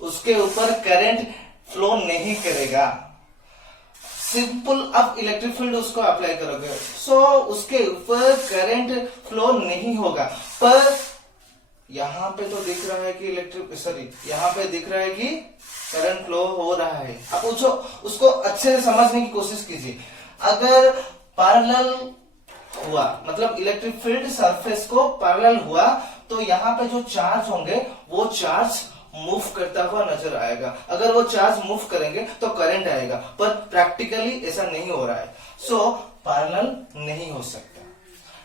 उसके ऊपर करंट फ्लो नहीं करेगा। सिंपल अब इलेक्ट्रिक फील्ड उसको अप्लाई करोगे, सो उसके ऊपर करंट फ्लो नहीं होगा। पर यहाँ पे तो दिख रहा है कि यहाँ पे दिख रहा है कि करंट फ्लो हो रहा है। अब पूछो, उसको अच्छे से समझने की कोशिश कीजिए। अगर पैरेलल हुआ, मतलब इलेक्ट्रिक फील्ड सरफेस को पैरेलल हुआ, तो यहाँ पे जो चार्ज होंगे वो चार्ज मूव करता हुआ नजर आएगा। अगर वो चार्ज मूव करेंगे तो करंट आएगा, पर प्रैक्टिकली ऐसा नहीं हो रहा है। सो पैरेलल नहीं हो सकता।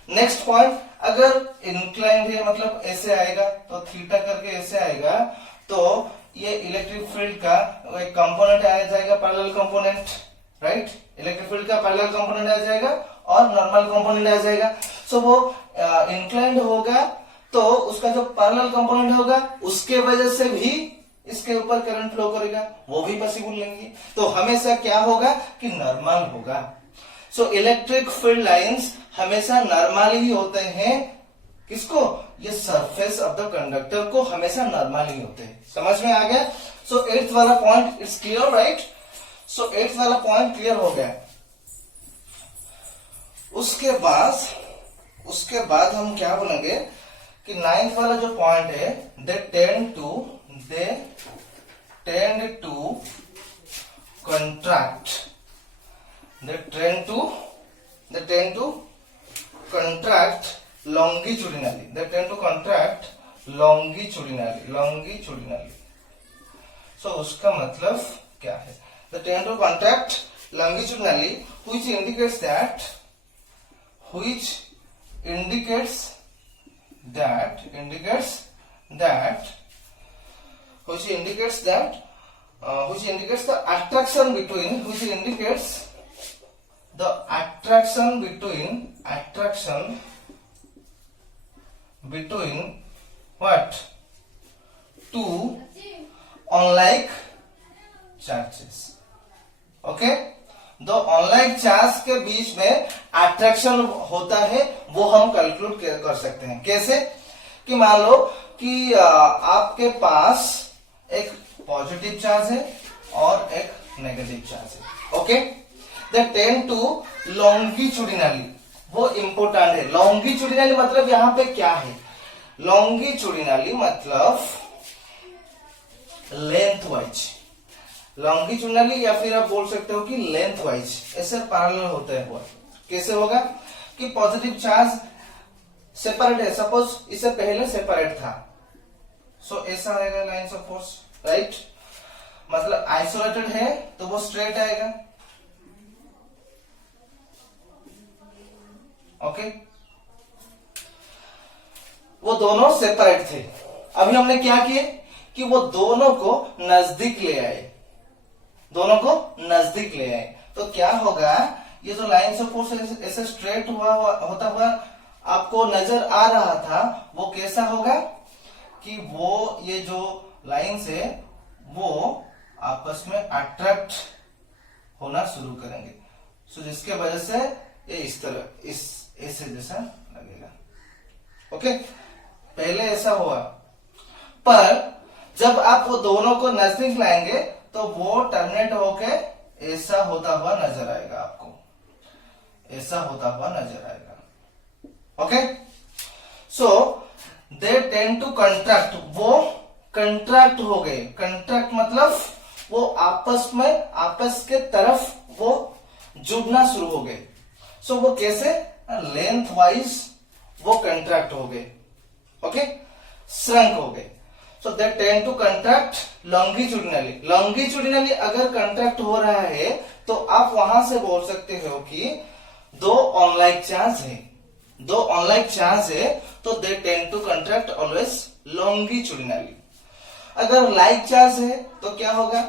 नेक्स्ट पॉइंट, अगर इंक्लाइंड है, मतलब ऐसे आएगा तो थीटा करके ऐसे आएगा, तो ये इलेक्ट्रिक फील्ड का एक कंपोनेंट आ जाएगा, parallel component, right. Electric field का पैरेलल कंपोनेंट आ जाएगा और नॉर्मल कंपोनेंट आ जाएगा। सो वो इंक्लाइंड होगा तो उसका जो पैरेलल कंपोनेंट होगा उसके वजह से भी इसके ऊपर करंट फ्लो करेगा, वो भी पॉसिबल नहीं है। तो हमेशा क्या होगा कि नॉर्मल होगा। सो इलेक्ट्रिक फील्ड लाइंस हमेशा नॉर्मल ही होते हैं। किसको? ये सरफेस ऑफ द कंडक्टर को हमेशा नॉर्मल ही होते हैं। समझ में आ गया? सो 8th वाला point it's clear, right. So 8th वाला पॉइंट क्लियर हो गया। उसके बाद हम क्या बोलेंगे कि 9th वाला जो पॉइंट है, they tend to contract. They tend to contract longitudinally. They tend to contract longitudinally. So उसका मतलब क्या है? They tend to contract longitudinally, which indicates that the attraction between what? Two unlike charges. Okay, दो अनलाइक चार्ज के बीच में अट्रैक्शन होता है, वो हम कैलकुलेट कर सकते हैं. कैसे? कि मान लो कि आपके पास एक पॉजिटिव चार्ज है और एक नेगेटिव चार्ज है. Okay, they tend to longitudinally. वो इंपोर्टेंट है. लॉन्गिट्यूडिनली मतलब यहां पे क्या है? लॉन्गिट्यूडिनली मतलब लेंथ वाइज. लॉन्गिट्यूडिनली या फिर आप बोल सकते हो कि लेंथ वाइज ऐसे पैरेलल होता है. वो कैसे होगा? कि पॉजिटिव चार्ज सेपरेट है, सपोज इससे पहले सेपरेट था, सो ऐसा आएगा लाइन्स ऑफ फोर्स, राइट? मतलब आइसोलेटेड है तो वो स्ट्रेट आएगा. ओके, वो दोनों सेपरेट थे. अभी हमने क्या किए कि वो दोनों को नजदीक ले आए. तो क्या होगा? ये जो लाइन्स ऑफ फोर्स ऐसे स्ट्रेट होता हुआ आपको नजर आ रहा था, वो कैसा होगा कि वो ये जो लाइन्स है वो आपस में अट्रैक्ट होना शुरू करेंगे. सो जिसके वजह से ये इस तरह ऐसे जैसा लगेगा. ओके, पहले ऐसा हुआ, पर जब आप वो दोनों को नजदीक लाएंगे तो वो टर्मिनेट होके ऐसा होता हुआ नजर आएगा. आपको ऐसा होता हुआ नजर आएगा. Okay, so they tend to contract. वो कंट्रैक्ट हो गए. कंट्रैक्ट मतलब वो आपस के तरफ वो जुड़ना शुरू हो गए. सो वो कैसे? लेंथ वाइज वो कंट्रैक्ट हो गए. ओके, श्रंक हो गए. So they tend to contract longitudinally. अगर कंट्रैक्ट हो रहा है तो आप वहां से बोल सकते हो कि दो अनलाइक चार्ज है तो they tend to contract always longitudinally. अगर लाइक चार्ज है तो क्या होगा?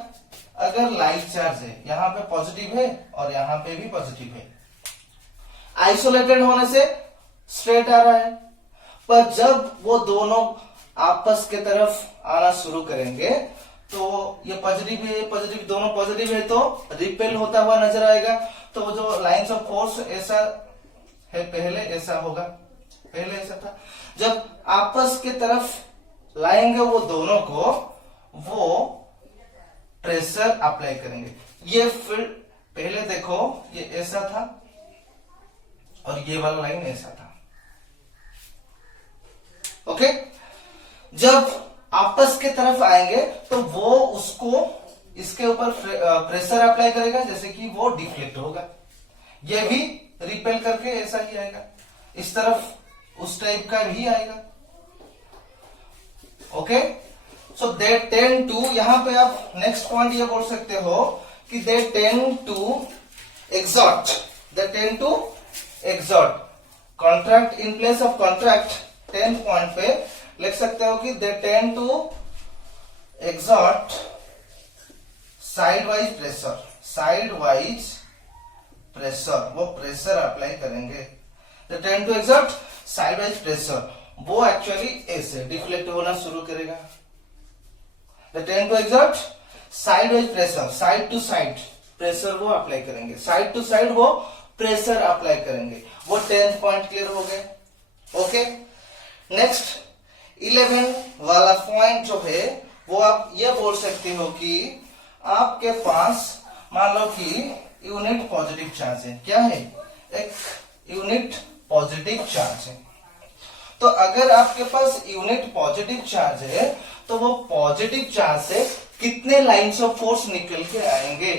अगर लाइक चार्ज है, यहां पे पॉजिटिव है और यहां पे भी पॉजिटिव है, आइसोलेटेड होने से स्ट्रेट आ रहा है, पर जब वो दोनों आपस के तरफ आना शुरू करेंगे तो ये पॉजिटिव है, पॉजिटिव, दोनों पॉजिटिव है तो रिपेल होता हुआ नजर आएगा. तो वो जो लाइन्स ऑफ फोर्स ऐसा है, पहले ऐसा होगा, पहले ऐसा था. जब आपस के तरफ लाएंगे वो दोनों को, वो प्रेशर अप्लाई करेंगे. ये फिर पहले देखो, ये ऐसा था और ये वाला लाइन ऐसा था. ओके, जब आपस के तरफ आएंगे तो वो उसको इसके ऊपर प्रेशर अप्लाई करेगा, जैसे कि वो डिफ्लेक्ट होगा. ये भी रिपेल करके ऐसा ही आएगा. इस तरफ उस टाइप का भी आएगा. Okay, so they tend to, यहां पे आप नेक्स्ट पॉइंट ये बोल सकते हो कि they tend to exert. Contract in place of contract 10th point पे लिख सकते हो कि they tend to exert sidewise pressure. वो प्रेशर अप्लाई करेंगे. They tend to exert sidewise pressure. वो एक्चुअली ऐसे डिफ्लेक्ट होना शुरू करेगा. They tend to exert sidewise pressure, side to side pressure वो अप्लाई करेंगे. साइड टू साइड वो प्रेशर अप्लाई करेंगे. वो 10th पॉइंट क्लियर हो गए. ओके, नेक्स्ट 11 वाला पॉइंट जो है वो आप ये बोल सकते हो कि आपके पास मान लो कि यूनिट पॉजिटिव चार्ज है. क्या है? एक यूनिट पॉजिटिव चार्ज है. तो अगर आपके पास यूनिट पॉजिटिव चार्ज है तो वो पॉजिटिव चार्ज से कितने लाइन्स ऑफ फोर्स निकल के आएंगे?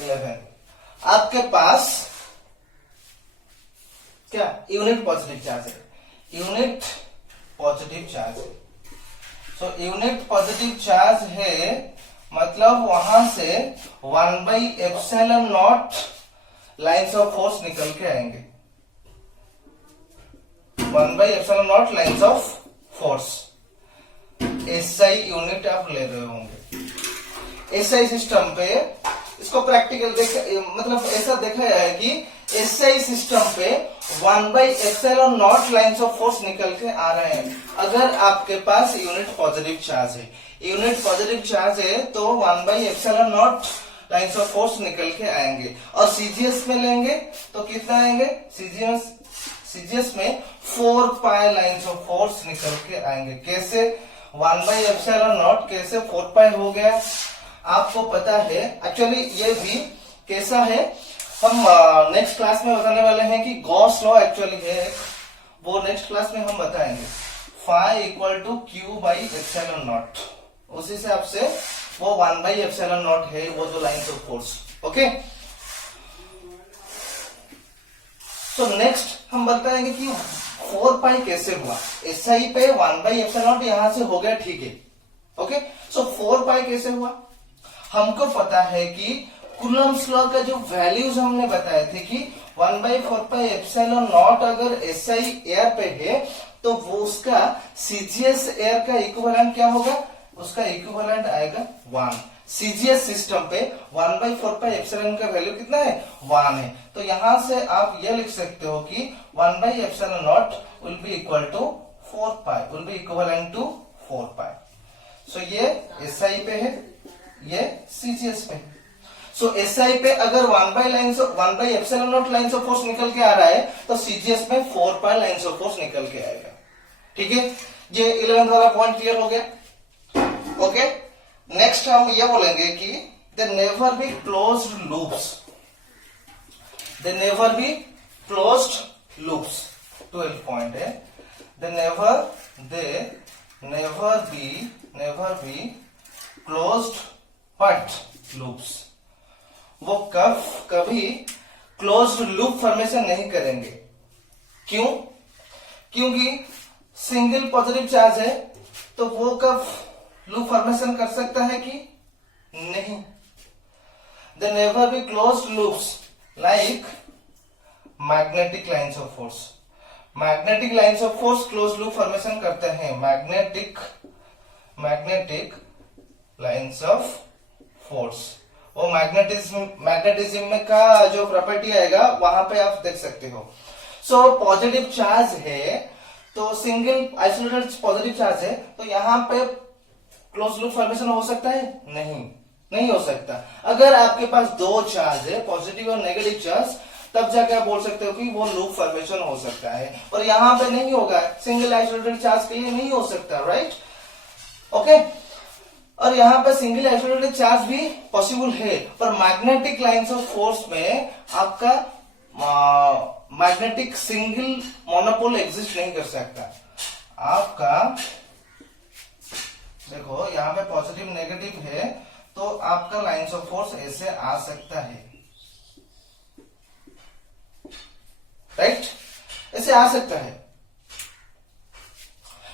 11 आपके पास क्या यूनिट पॉजिटिव चार्ज है, यूनिट पॉजिटिव चार्ज है। सो यूनिट पॉजिटिव चार्ज है मतलब वहां से 1/ε0 लाइन्स ऑफ फोर्स निकल के आएंगे, 1/ε0 lines of force. SI unit आप ले रहे होंगे। एसआई सिस्टम पे इसको प्रैक्टिकल मतलब ऐसा देखा है कि एसआई सिस्टम पे 1/ε0 लाइन्स ऑफ फोर्स निकल के आ रहे हैं अगर आपके पास यूनिट पॉजिटिव चार्ज है। यूनिट पॉजिटिव चार्ज है तो 1/ε0 लाइन्स ऑफ फोर्स निकल के आएंगे। और सीजीएस में लेंगे तो कितना आएंगे, सीजीएस में 4π लाइन्स ऑफ फोर्स निकल के आएंगे। कैसे 1/ε0 कैसे 4π हो गया आपको पता है। एक्चुअली ये भी कैसा है हम नेक्स्ट क्लास में बताने वाले हैं कि गॉस लॉ एक्चुअली है, वो नेक्स्ट क्लास में हम बताएंगे। फाई इक्वल टू Q/ε0 उस हिसाब से वो 1/ε0 है वो जो लाइन्स ऑफ फोर्स। ओके, तो नेक्स्ट हम बताएंगे कि 4π कैसे हुआ। एसआई पे 1/ε0 यहां से हो गया, ठीक है। ओके, सो 4π कैसे हुआ। हमको पता है कि कूलम्ब्स लॉ का जो वैल्यूज हमने बताए थे कि 1/4πε0 अगर एसआई एयर पे है तो वो उसका सीजीएस एयर का इक्विवेलेंट क्या होगा, उसका इक्विवेलेंट आएगा 1। सीजीएस सिस्टम पे 1/4πε का वैल्यू कितना है, 1 है। तो यहां से आप ये लिख सकते हो कि 1/ε0 will be equal to 4π, will be equivalent to 4π। So ये एसआई पे है, ये सीजीएस पे। सो एसआई पे अगर 1/ε0 लाइन्स ऑफ फोर्स निकल के आ रहा है तो सीजीएस में 4π लाइन्स ऑफ फोर्स निकल के आएगा। ठीक है, ये 11 वाला पॉइंट क्लियर हो गया। ओके, नेक्स्ट हम ये बोलेंगे कि they never be closed loops, they never be closed loops. 12 point है, they never be closed what loops. वो कभी क्लोज्ड लूप फॉर्मेशन नहीं करेंगे। क्यों, क्योंकि सिंगल पॉजिटिव चार्ज है तो वो कब लूप फॉर्मेशन कर सकता है कि नहीं। दे never be closed loops like magnetic lines of force. Magnetic lines of force close loop formation करते हैं। मैग्नेटिक लाइन्स ऑफ फोर्स, वो मैग्नेटिज्म में का जो प्रॉपर्टी आएगा वहां पे आप देख सकते हो। सो पॉजिटिव चार्ज है तो सिंगल आइसोलेटेड पॉजिटिव चार्ज है तो यहां पे क्लोज लूप फॉर्मेशन हो सकता है, नहीं हो सकता। अगर आपके पास दो चार्ज है, पॉजिटिव और नेगेटिव चार्ज, तब जाके आप बोल सकते हो कि वो लूप फॉर्मेशन हो सकता है। और यहां पे नहीं होगा, सिंगल आइसोलेटेड चार्ज के लिए नहीं हो सकता, राइट। ओके, और यहाँ पे सिंगल आइसोलेटेड चार्ज भी पॉसिबल है, पर मैग्नेटिक लाइन्स ऑफ फोर्स में आपका मैग्नेटिक सिंगल मोनोपोल एग्जिस्ट नहीं कर सकता। आपका देखो यहाँ पे पॉजिटिव नेगेटिव है तो आपका लाइन्स ऑफ फोर्स ऐसे आ सकता है, राइट, ऐसे आ सकता है।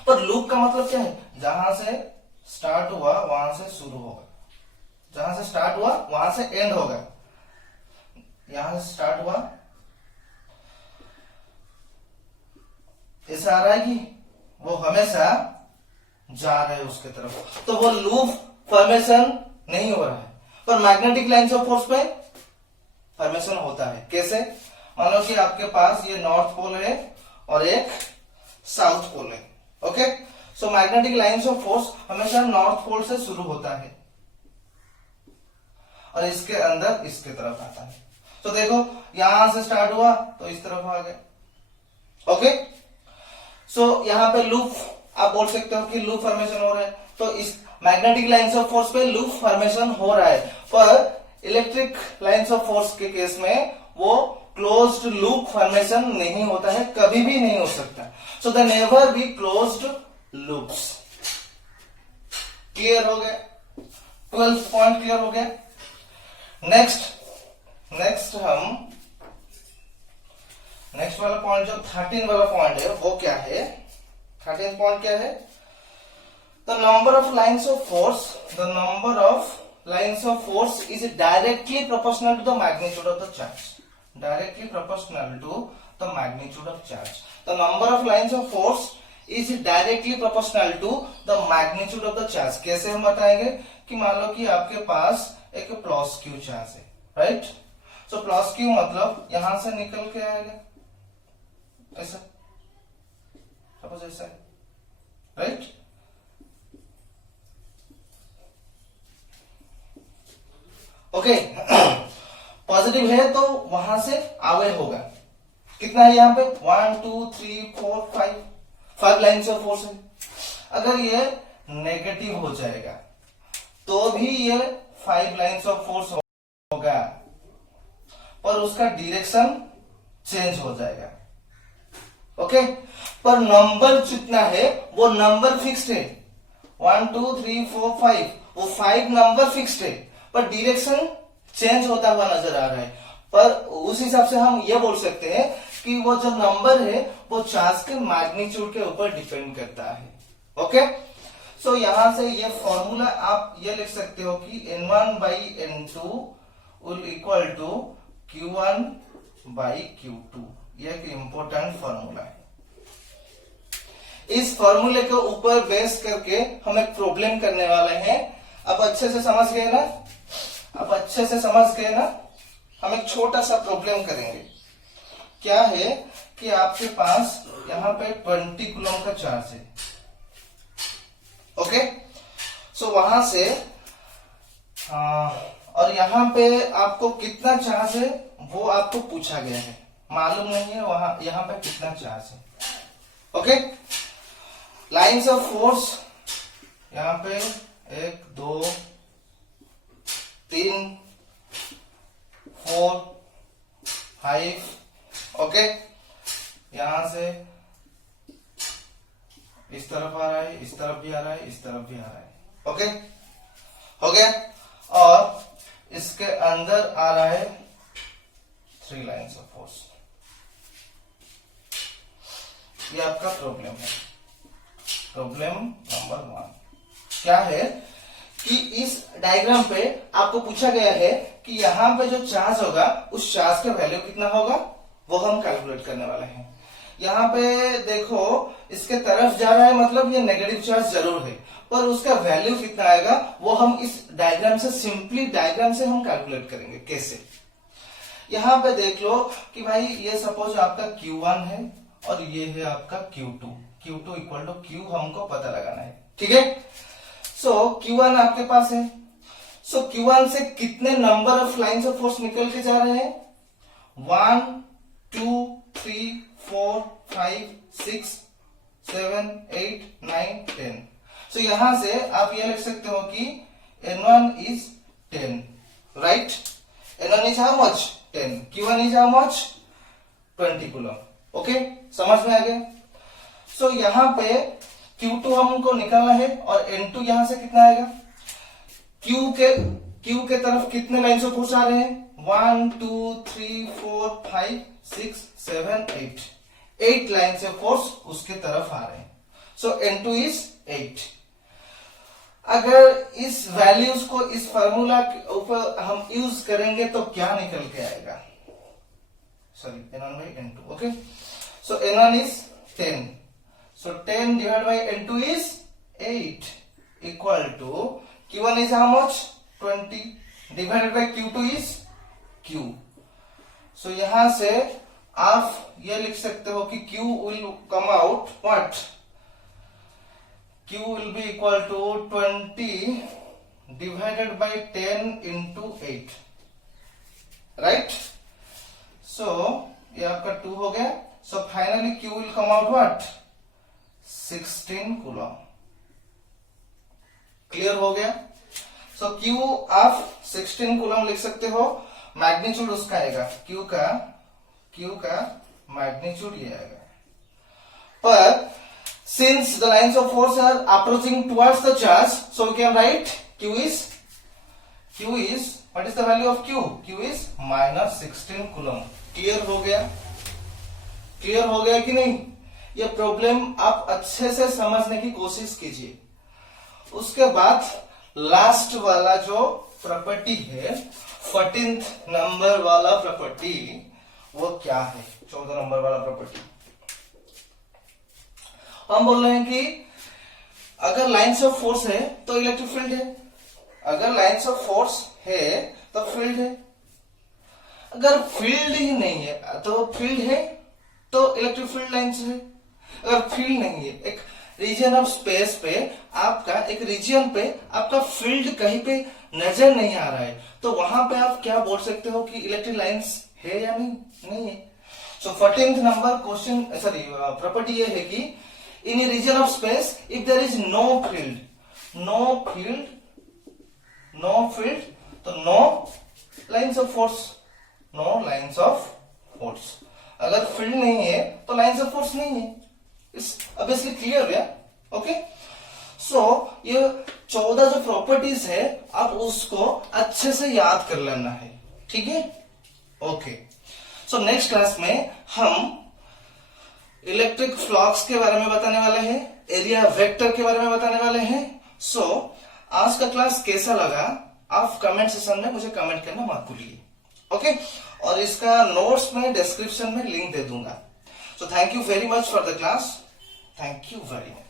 पर लूप का मतलब क्या है, जहां से स्टार्ट हुआ वहां से शुरू होगा, जहां से स्टार्ट हुआ वहां से एंड होगा। यहां से स्टार्ट हुआ ऐसा आ रहा है कि वो हमेशा जा रहे हैं उसके तरफ, तो वो लूप फॉर्मेशन नहीं हो रहा है। पर मैग्नेटिक लाइन्स ऑफ फोर्स पे फॉर्मेशन होता है। कैसे, मान लो कि आपके पास ये नॉर्थ पोल है और एक साउथ पोल है। Okay, so magnetic lines of force हमेशा नॉर्थ पोल से शुरू होता है और इसके अंदर इसके तरफ आता है। तो देखो यहां से स्टार्ट हुआ तो इस तरफ आ गया। ओके, सो यहां पे लूप आप बोल सकते हो कि लूप फॉर्मेशन हो रहा है, तो इस मैग्नेटिक लाइन्स ऑफ फोर्स पे लूप फॉर्मेशन हो रहा है। पर इलेक्ट्रिक लाइन्स ऑफ फोर्स के केस में वो क्लोज्ड लूप फॉर्मेशन नहीं होता है, कभी भी नहीं हो सकता। So the never be closed loops. Clear हो गया, 12th पॉइंट क्लियर हो गया। नेक्स्ट नेक्स्ट वाला पॉइंट जो 13 वाला पॉइंट है वो क्या है? 13 पॉइंट क्या है? The number of lines of force is directly proportional to the magnitude of the charge. Directly proportional to the magnitude of charge. The number of lines of force is directly proportional to the magnitude of the charge. कैसे हम बताएंगे? कि मान लो कि आपके पास एक प्लस क्यू चार्ज है, राइट? सो प्लस क्यू मतलब यहां से निकल के आएगा ऐसा, सपोज ऐसा है, राइट? ओके. पॉजिटिव है तो वहां से आवे होगा. कितना है यहाँ पे? 1 2 3 4 5 लाइन्स ऑफ फोर्स है. अगर ये नेगेटिव हो जाएगा तो भी ये 5 लाइन्स ऑफ फोर्स होगा, पर उसका डायरेक्शन चेंज हो जाएगा. ओके. पर नंबर जितना है वो नंबर फिक्स्ड है. 1 2 3 4 5 वो 5 नंबर फिक्स्ड है, पर डायरेक्शन चेंज होता हुआ नजर आ रहा है. पर उस हिसाब से हम ये बोल सकते हैं कि वो जो नंबर है वो चार्ज के मैग्नीट्यूड के ऊपर डिपेंड करता है. ओके. सो यहां से ये फॉर्मूला आप ये लिख सकते हो कि N1 by N2 will equal to Q1 by Q2. ये एक इंपॉर्टेंट फॉर्मूला है. इस फॉर्मूले के ऊपर बेस करके हम एक प्रॉब्लम करने वाले हैं. अब अच्छे से समझ गए ना? हम एक छोटा सा प्रॉब्लम करेंगे. क्या है कि आपके पास यहाँ पे 20 कूलम का चार्ज है. ओके. सो वहां से और यहाँ पे आपको कितना चार्ज है वो आपको पूछा गया है. मालूम नहीं है वहां यहाँ पे कितना चार्ज है. ओके. लाइन्स ऑफ फोर्स यहाँ पे 1 2 3 4 5. ओके. यहां से इस तरफ आ रहा है, इस तरफ भी आ रहा है, इस तरफ भी आ रहा है. ओके. हो गया. और इसके अंदर आ रहा है 3 लाइन्स ऑफ फोर्स. ये आपका प्रॉब्लम है. प्रॉब्लम नंबर 1 क्या है कि इस डायग्राम पे आपको पूछा गया है कि यहाँ पे जो चार्ज होगा उस चार्ज का वैल्यू कितना होगा वो हम कैलकुलेट करने वाले हैं. यहाँ पे देखो इसके तरफ जा रहा है मतलब ये नेगेटिव चार्ज जरूर है, पर उसका वैल्यू कितना आएगा वो हम इस डायग्राम से सिंपली डायग्राम से हम कैलकुलेट करेंगे. कैसे? यहाँ पे देख लो कि भाई ये सपोज आपका Q1 है और ये है आपका Q2. Q2 equal to Q हमको पता लगाना है. ठीक है. सो Q1 आपके पास है. सो Q1 से कितने number of lines of force निकल के जा रहे हैं? 1 2 3 4 5 6 7 8 9 10. सो यहां से आप ये लिख सकते हो कि N1 is 10, right? N1 is how much? 10. Q1 is how much? 20 coulomb. Okay. समझ में आ गया? सो यहां पे Q2 हमको निकालना है और N2 यहां से कितना आएगा? Q के तरफ कितने लाइन्स ऑफ फोर्स आ रहे हैं? 1 2 3 4 5 6 7 8. 8 लाइन्स ऑफ फोर्स उसके तरफ आ रहे हैं. सो N2 is 8. अगर इस वैल्यूज को इस फॉर्मूला के ऊपर हम यूज करेंगे तो क्या निकल के आएगा? Sorry, N1 by N2. Okay. So N1 is 10. So 10 divided by N2 is 8 equal to Q1 is how much? 20 divided by Q2 is Q. So यहां से आप ये लिख सकते हो कि Q will come out what? Q will be equal to 20 divided by 10 into 8. Right? So ये आपका 2 हो गया. So finally Q will come out what? 16 coulomb. Clear हो गया? सो Q आप 16 कूलम लिख सकते हो. मैग्नीट्यूड उसका आएगा Q का मैग्नीट्यूड ये आएगा. पर since the lines of force are approaching towards the charge, so we can write Q is what is the value of Q? Q is -16 coulomb. Clear हो गया? क्लियर हो गया कि नहीं? ये प्रॉब्लम आप अच्छे से समझने की कोशिश कीजिए। उसके बाद लास्ट वाला जो प्रॉपर्टी है, 14th नंबर वाला प्रॉपर्टी, वो क्या है? 14 नंबर वाला प्रॉपर्टी हम बोल रहे हैं कि अगर लाइन्स ऑफ फोर्स है तो इलेक्ट्रिक फील्ड है, अगर लाइन्स ऑफ फोर्स है तो फील्ड है, अगर फील्ड ही नहीं है तो फील्ड है तो इलेक्ट्रिक फील्ड लाइन्स है, अगर फील्ड नहीं है, एक रीजन ऑफ स्पेस पे आपका, एक रीजन पे आपका फील्ड कहीं पे नजर नहीं आ रहा है, तो वहां पे आप क्या बोल सकते हो कि इलेक्ट्रिक लाइन्स है या नहीं है। So 14th number question, sorry property ये है कि in a region of space if there is no field तो no lines of force, no lines of force. अगर फील्ड नहीं है तो लाइन्स ऑफ फोर्स नहीं है। ऑब्वियसली क्लियर है? ओके, सो ये 14 जो प्रॉपर्टीज है आप उसको अच्छे से याद कर लेना है, ठीक है? ओके, सो नेक्स्ट क्लास में हम इलेक्ट्रिक फ्लक्स के बारे में बताने वाले हैं, एरिया वेक्टर के बारे में बताने वाले हैं। सो आज का क्लास कैसा लगा आप कमेंट सेक्शन में मुझे कमेंट करना मत भूलिए, ओके? और इसका नोट्स में डिस्क्रिप्शन में लिंक दे दूंगा। So thank you very much for the class. Thank you very much.